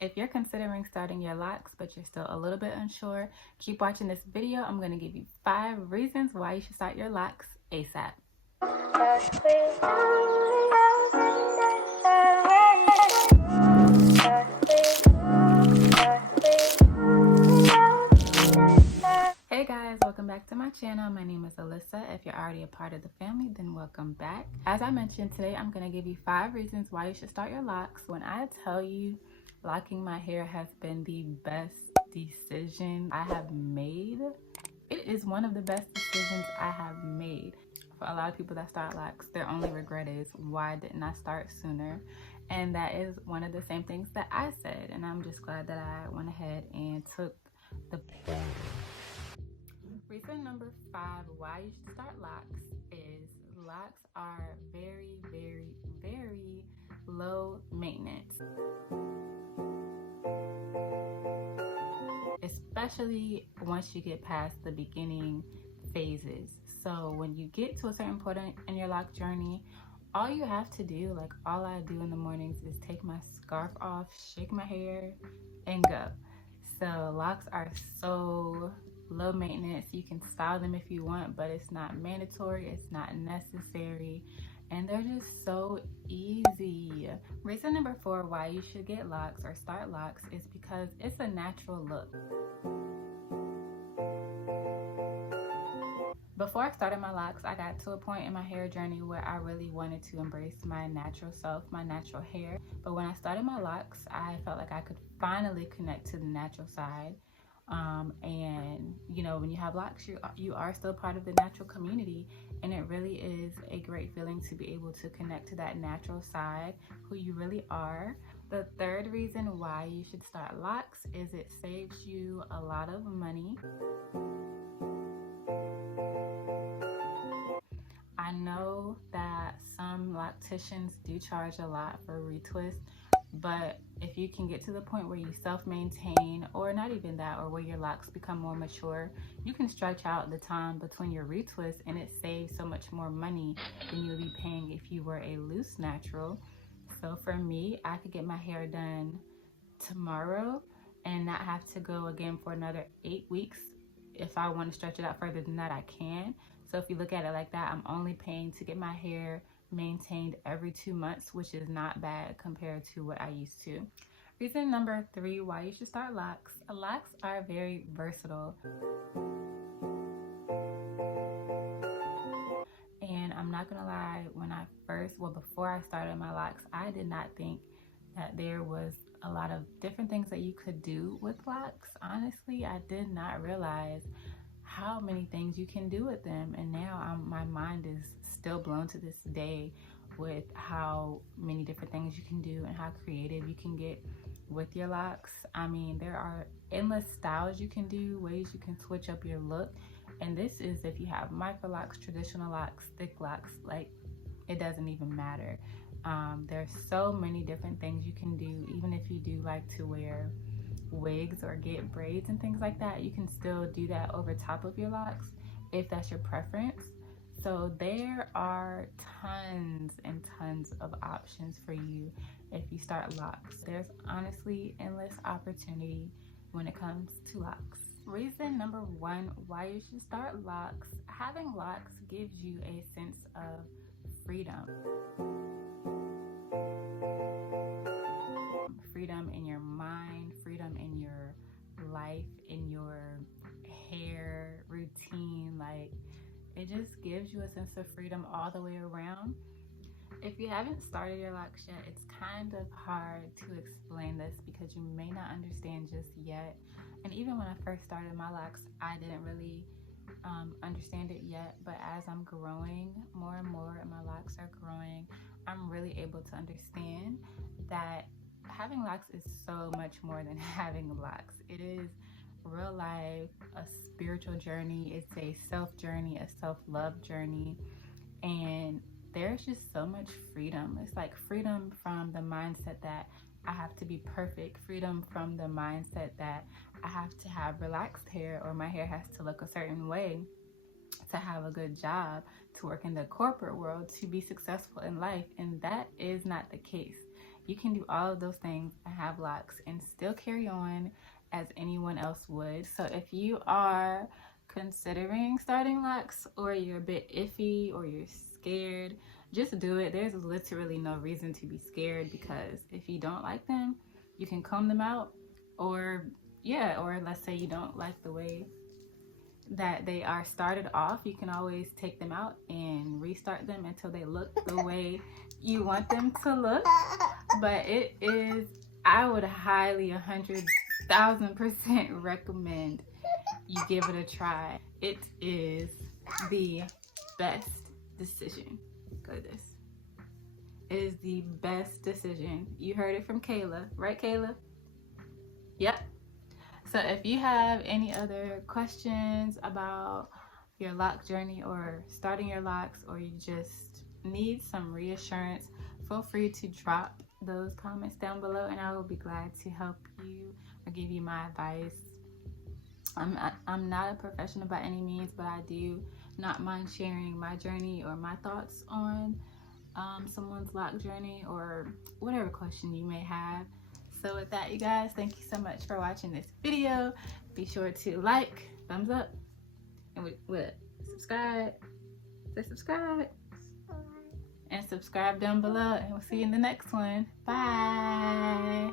If you're considering starting your locks, but you're still a little bit unsure, keep watching this video. I'm going to give you 5 reasons why you should start your locks ASAP. Hey guys, welcome back to my channel. My name is Alyssa. If you're already a part of the family, then welcome back. As I mentioned, today I'm going to give you 5 reasons why you should start your locks. When I tell you locking my hair has been the best decision I have made, it is one of the best decisions I have made. For a lot of people that start locks, their only regret is, why didn't I start sooner? And that is one of the same things that I said, and I'm just glad that I went ahead and took the reason number 5 why you should start locks is locks are very, very, very low maintenance. Especially once you get past the beginning phases. So when you get to a certain point in your lock journey, all you have to do, like all I do in the mornings, is take my scarf off, shake my hair, and go. So locks are so low maintenance. You can style them if you want, but it's not mandatory, it's not necessary, and they're just so easy. Reason number 4 why you should get locks or start locks is because it's a natural look. Before I started my locks, I got to a point in my hair journey where I really wanted to embrace my natural self, my natural hair. But when I started my locks, I felt like I could finally connect to the natural side. And you know, when you have locks, you are still part of the natural community, and it really is a great feeling to be able to connect to that natural side, who you really are. The 3rd reason why you should start locks is it saves you a lot of money. I know that some locticians do charge a lot for retwist, but if you can get to the point where you self-maintain, or not even that, or where your locks become more mature, you can stretch out the time between your retwists, and it saves so much more money than you'll be paying if you were a loose natural. So for me, I could get my hair done tomorrow and not have to go again for another 8 weeks. If I want to stretch it out further than that, I can. So if you look at it like that, I'm only paying to get my hair maintained every 2 months, which is not bad compared to what I used to. Reason number 3 why you should start locks. Locks are very versatile. And I'm not gonna lie, before I started my locks, I did not think that there was a lot of different things that you could do with locks. Honestly, I did not realize how many things you can do with them, and now my mind is still blown to this day with how many different things you can do and how creative you can get with your locks. I mean, there are endless styles you can do, ways you can switch up your look, and this is if you have micro locks, traditional locks, thick locks, like it doesn't even matter. There's so many different things you can do. Even if you do like to wear wigs or get braids and things like that, you can still do that over top of your locks if that's your preference. So there are tons and tons of options for you if you start locks. There's honestly endless opportunity when it comes to locks. Reason number 1 why you should start locks. Having locks gives you a sense of freedom. Freedom in your mind, freedom in your life, in your hair routine. Like, it just gives you a sense of freedom all the way around. If you haven't started your locks yet, it's kind of hard to explain this because you may not understand just yet. And even when I first started my locks, I didn't really understand it yet, but as I'm growing more and more and my locks are growing, I'm really able to understand that having locks is so much more than having locks. It is real life, a spiritual journey, it's a self journey, a self-love journey, and there's just so much freedom. It's like freedom from the mindset that I have to be perfect, freedom from the mindset that I have to have relaxed hair or my hair has to look a certain way to have a good job, to work in the corporate world, to be successful in life. And that is not the case. You can do all of those things and have locks and still carry on as anyone else would. So if you are considering starting locks, or you're a bit iffy, or you're scared, just do it. There's literally no reason to be scared, because if you don't like them, you can comb them out, or let's say you don't like the way that they are started off, you can always take them out and restart them until they look the way you want them to look. But it is, I would highly 100,000% recommend you give it a try. It is the best decision. Go to this. It is the best decision. You heard it from Kayla, right, Kayla? Yep. So if you have any other questions about your lock journey, or starting your locks, or you just need some reassurance, feel free to drop those comments down below, and I will be glad to help you or give you my advice. I'm not a professional by any means, but I do not mind sharing my journey or my thoughts on someone's lock journey, or whatever question you may have. So with that, you guys, thank you so much for watching this video. Be sure to like, thumbs up, and subscribe. Say subscribe. And subscribe down below, and we'll see you in the next one. Bye.